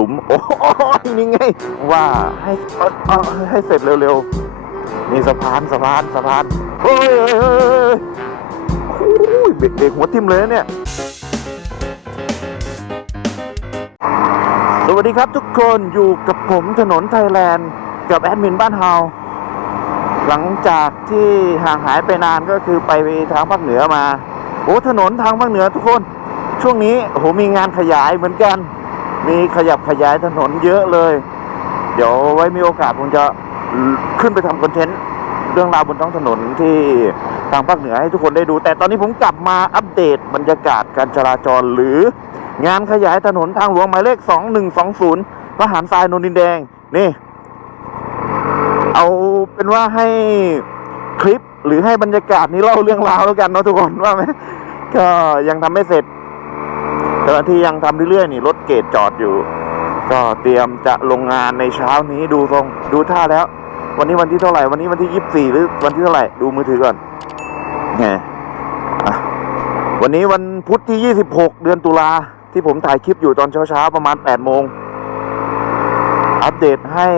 ลุม โอ้ยนี่ไง ว่าให้ให้เสร็จเร็วๆนี่สะพานสะพานสะพานเฮ้ยเฮ้ยเฮ้ยเฮ้ยเบรกเบหัวทิ่มเลยเนี่ย สวัสดีครับทุกคนอยู่กับผมถนนไทยแลนด์ กับแอดมินบ้านเฮาหลังจากที่ห่างหายไปนานก็คือไปทางภาคเหนือมา โอ้ถนนทางภาคเหนือทุกคน ช่วงนี้โหมีงานขยายเหมือนกัน มีขยับขยายถนนเยอะเลย เดี๋ยวไว้มีโอกาสผมจะขึ้นไปทำคอนเทนต์เรื่องราวบนท้องถนนที่ทางภาคเหนือให้ทุกคนได้ดู แต่ตอนนี้ผมกลับมาอัปเดตบรรยากาศการจราจรหรืองานขยายถนนทางหลวงหมายเลข 2120พระหารทรายนนดินแดง นี่ เอาเป็นว่าให้คลิปหรือให้บรรยากาศนี้เล่าเรื่องราวแล้วกันเนาะทุกคนว่าไหมก็ยังทำไม่เสร็จ เจ้าหน้าที่ยังทำเรื่อยๆนี่รถเกตจอดอยู่ ก็เตรียมจะลงงานในเช้านี้ดูทรงดูท่าแล้ว วันนี้วันที่เท่าไหร่วันนี้วันที่ยี่สิบสี่หรือวันที่เท่าไหร่ดูมือถือก่อนไงอะวันนี้วันพุธที่ยี่สิบหกเดือนตุลาที่ผมถ่ายคลิปอยู่ตอนเช้าๆประมาณแปดโมงอัปเดตให้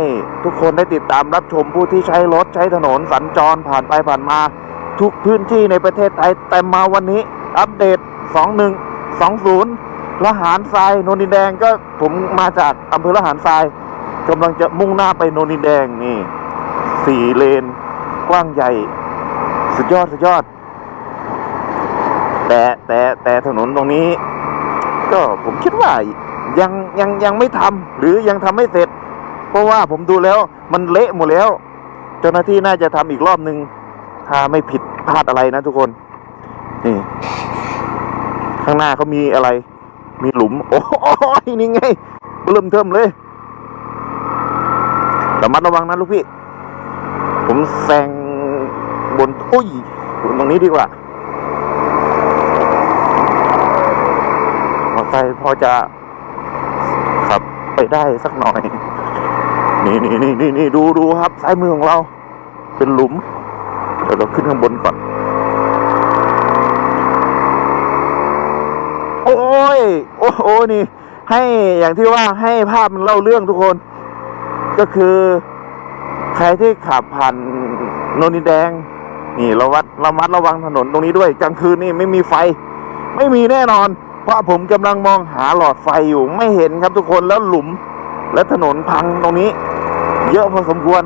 ทุกคนได้ติดตามรับชมผู้ที่ใช้รถใช้ถนนสัญจรผ่านไปผ่านมา ทุกพื้นที่ในประเทศไทยแต่มาวันนี้ อัปเดต 2120 ละหารทรายโนนดินแดงก็ผมมาจากอำเภอละหารทรายกำลังจะมุ่งหน้าไปโนนดินแดงนี่สี่เลน กว้างใหญ่ สุดยอดสุดยอด แต่แต่แต่ถนนตรงนี้ ก็ผมคิดว่ายังยังยังไม่ทำหรือยังทำไม่เสร็จ เพราะว่าผมดูแล้วมันเละหมดแล้ว เจ้าหน้าที่น่าจะทำอีกรอบหนึ่งถ้าไม่ผิดพลาดอะไรนะทุกคน นี่ ข้างหน้าเขามีอะไร มีหลุม โอ้ยนี่ไงเริ่มเทิมเลยระมัดระวังนะลูกพี่ ผมแซงบนโอ้ยตรงนี้ดีกว่ามอไซค์พอจะขับไปได้สักหน่อย นี่นี่นี่นี่นี่ดูดูครับซ้ายมือของเรา เป็นหลุม เดี๋ยวเราขึ้นข้างบนก่อน โอ้โหนี่ให้อย่างที่ว่าให้ภาพมันเล่าเรื่องทุกคน ก็คือใครที่ขับผ่านโนนดินแดง นี่ราวัดรามัดระวังถนนตรงนี้ด้วยกลางคืนนี่ไม่มีไฟ ไม่มีแน่นอน เพราะผมกำลังมองหาหลอดไฟอยู่ไม่เห็นครับทุกคนแล้วหลุม และถนนพังตรงนี้ เยอะพอสมควร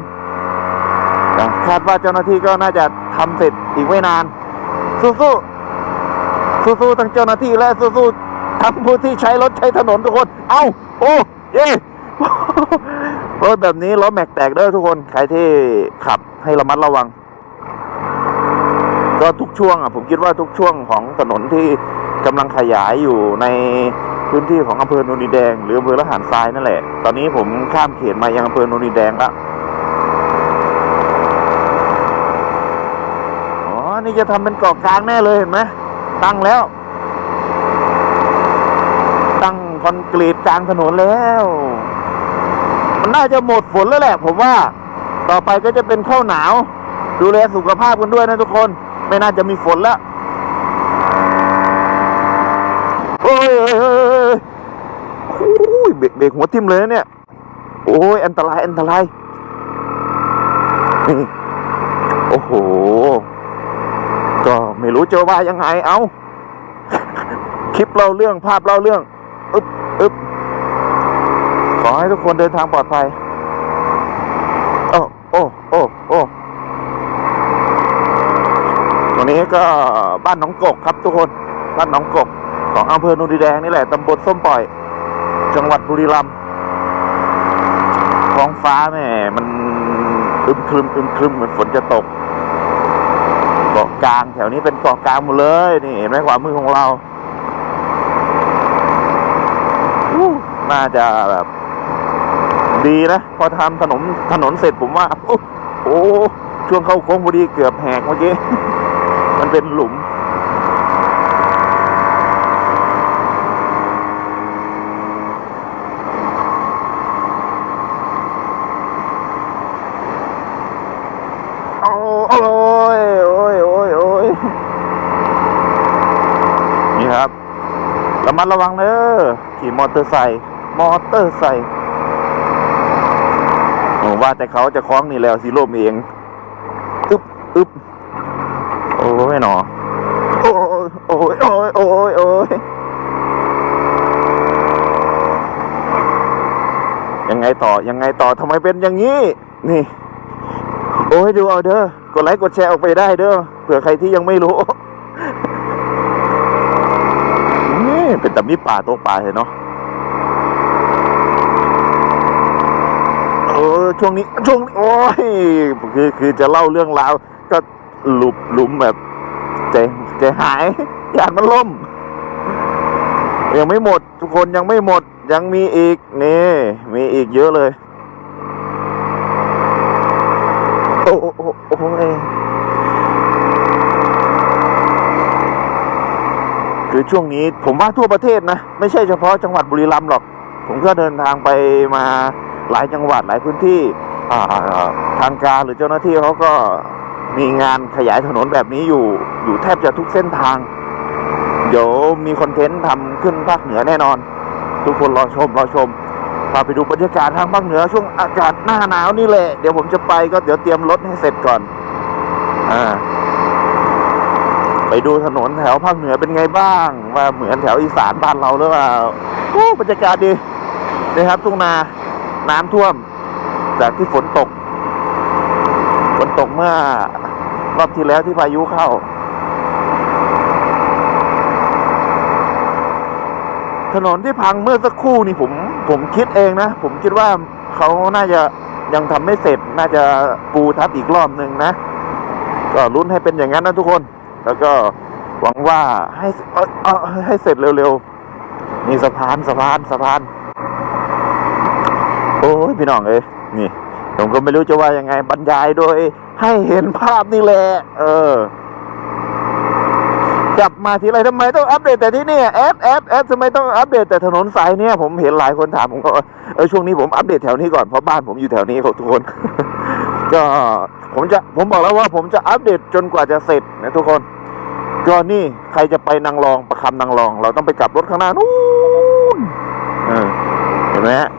คาดว่าเจ้าหน้าที่ก็น่าจะทำเสร็จอีกไม่นานสู้ๆสู้ๆทั้งเจ้าหน้าที่และสู้ๆ ทั้งผู้ที่ใช้รถใช้ถนนทุกคน เอ้า โอ้เย่รถแบบนี้ล้อแม็กแตกเด้อทุกคน ใครที่ขับให้ระมัดระวัง ก็ทุกช่วงอะ ผมคิดว่าทุกช่วงของถนนที่กำลังขยายอยู่ในพื้นที่ของอำเภอโนนดินแดง หรืออำเภอละหารทรายนั่นแหละ ตอนนี้ผมข้ามเขตมายังอำเภอโนนดินแดงล้วอ๋อ นี่จะทำเป็นเกาะกลางแน่เลยเห็นไหมตั้งแล้ว ตั้ง คอนกรีตกลางถนนแล้ว มันน่าจะหมดฝนแล้วแหละ ผมว่า ต่อไปก็จะเป็นข้าวหนาว ดูแลสุขภาพกันด้วยนะทุกคน ไม่น่าจะมีฝนแล้วโอ้ยเอ้ยเอ้ยเอ้ยโอ้ยเบรกเบรกหัวทิ่มเลยเนี่ย โอ้ยอันตรายอันตรายโอ้โห ก็ไม่รู้จะว่ายังไง เอาคลิปเล่าเรื่องภาพเล่าเรื่อง อึ๊บขอให้ทุกคนเดินทางปลอดภัย โอ้ โอ้ โอ้ โอ้ตรงนี้ก็บ้านหนองกกครับทุกคน บ้านหนองกก ของอำเภอโนนดิแดงนี่แหละตำบลส้มปล่อย จังหวัดบุรีรัมย์ท้องฟ้าแม่มันอึมครึมอึมครึมเหมือนฝนจะตกเกาะกลางแถวนี้เป็นเกาะกลางหมดเลย นี่เห็นไหมขวามือของเราอู้ น่าจะแบบดีนะ พอทำถนนถนนเสร็จผมว่า โอ้โอช่วงเข้าโค้งพอดีเกือบแหกเมื่อกี้ มันเป็นหลุม โอ้โอ้ยโอ้ยโอ้ยโอ้ยนี่ครับ ระมัดระวังเนอะขี่มอเตอร์ไซค์ มอเตอร์ไซค์ว่าแต่เขาจะคล้องนี่แล้วสิล่มเอง อึบอึบโอ้ยหนอ โอ้ยโอ้ยโอ้ยโอ้ยโอ้ยยังไงต่อ ยังไงต่อทำไมเป็นอย่างนี้ นี่ โอ้ยดูเอาเด้อ กดไลค์กดแชร์ออกไปได้เด้อ เผื่อใครที่ยังไม่รู้ นี่เป็นแต่มีป่าตัวป่าเห็นเนาะ ช่วงนี้ช่วงนี้โอ้ยคือคือจะเล่าเรื่องราวก็หลุมหลุมแบบใจใจหายยากมันล่ม ยังไม่หมด ทุกคนยังไม่หมดยังมีอีกนี่ มีอีกเยอะเลย โอ้โอ้โอ้โอ้ยคือช่วงนี้ผมว่าทั่วประเทศนะ ไม่ใช่เฉพาะจังหวัดบุรีรัมย์หรอก ผมก็เดินทางไปมา หลายจังหวัดหลายพื้นที่ทางการหรือเจ้าหน้าที่เขาก็มีงานขยายถนนแบบนี้อยู่อยู่แทบจะทุกเส้นทาง เดี๋ยวมีคอนเทนต์ทำขึ้นภาคเหนือแน่นอน ทุกคนรอชมรอชมพาไปดูบรรยากาศทางภาคเหนือช่วงอากาศหน้าหนาวนี่แหละ เดี๋ยวผมจะไปก็เดี๋ยวเตรียมรถให้เสร็จก่อนอ่าไปดูถนนแถวภาคเหนือเป็นไงบ้าง ว่าเหมือนแถวอีสานบ้านเราหรือเปล่าโอ้บรรยากาศดีนะครับทุ่งนา น้ำท่วม จากที่ฝนตก ฝนตกเมื่อรอบที่แล้วที่พายุเข้า ถนนที่พังเมื่อสักครู่นี่ผมผมคิดเองนะ ผมคิดว่าเขาน่าจะยังทำไม่เสร็จ น่าจะปูทับอีกรอบหนึ่งนะ ก็ลุ้นให้เป็นอย่างนั้นนะทุกคน แล้วก็หวังว่าให้เออให้เสร็จเร็วๆนี่สะพานสะพานสะพาน โอ้ยพี่น้องเอ้ยนี่ ผมก็ไม่รู้จะว่ายังไงบรรยายโดย ให้เห็นภาพนี่แหละเออกลับมาทีไรทำไมต้องอัปเดตแต่ที่นี่แอดแอดแอดทำไมต้องอัปเดตแต่ถนนสายเนี่ยผมเห็นหลายคนถามผมก็เออช่วงนี้ผมอัปเดตแถวนี้ก่อนเพราะบ้านผมอยู่แถวนี้ครับทุกคน ก็ผมจะผมบอกแล้วว่าผมจะอัปเดตจนกว่าจะเสร็จนะทุกคนก็นี่ใครจะไปนางรองประคำนางรอง เราต้องไปกลับรถข้างหน้านู้นเห็นไหมฮะ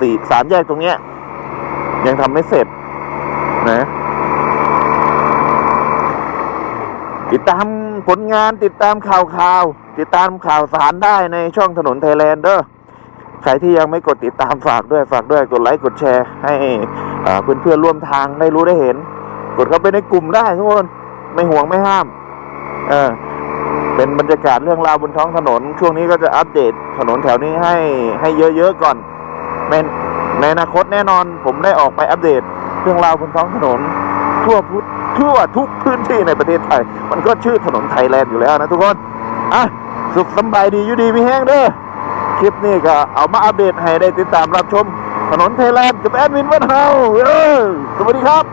สี่สามแยกตรงเนี้ย ยังทำไม่เสร็จนะ ติดตามผลงานติดตามข่าวข่าว ติดตามข่าวสารได้ในช่องถนนไทยแลนด์เด้อใครที่ยังไม่กดติดตามฝากด้วยฝากด้วยกดไลค์กดแชร์ ให้อ่าเพื่อนร่วมทางได้รู้ได้เห็น กดเข้าไปในกลุ่มได้ทุกคนไม่ห่วงไม่ห้าม เออเป็นบรรยากาศเรื่องราวบนท้องถนน ช่วงนี้ก็จะอัปเดตถนนแถวนี้ให้ให้เยอะๆก่อน ในในอนาคตแน่นอนผมได้ออกไปอัปเดตเรื่องราวบนท้องถนน ทั่วพุททั่วทุกพื้นที่ในประเทศไทย มันก็ชื่อถนนไทยแลนด์อยู่แล้วนะทุกคน อะ สุขสบายดีอยู่ดีมีแห้งเด้อคลิปนี้ก็เอามาอัปเดตให้ได้ติดตามรับชม ถนนไทยแลนด์กับแอดมินวันเฮาเออสวัสดีครับ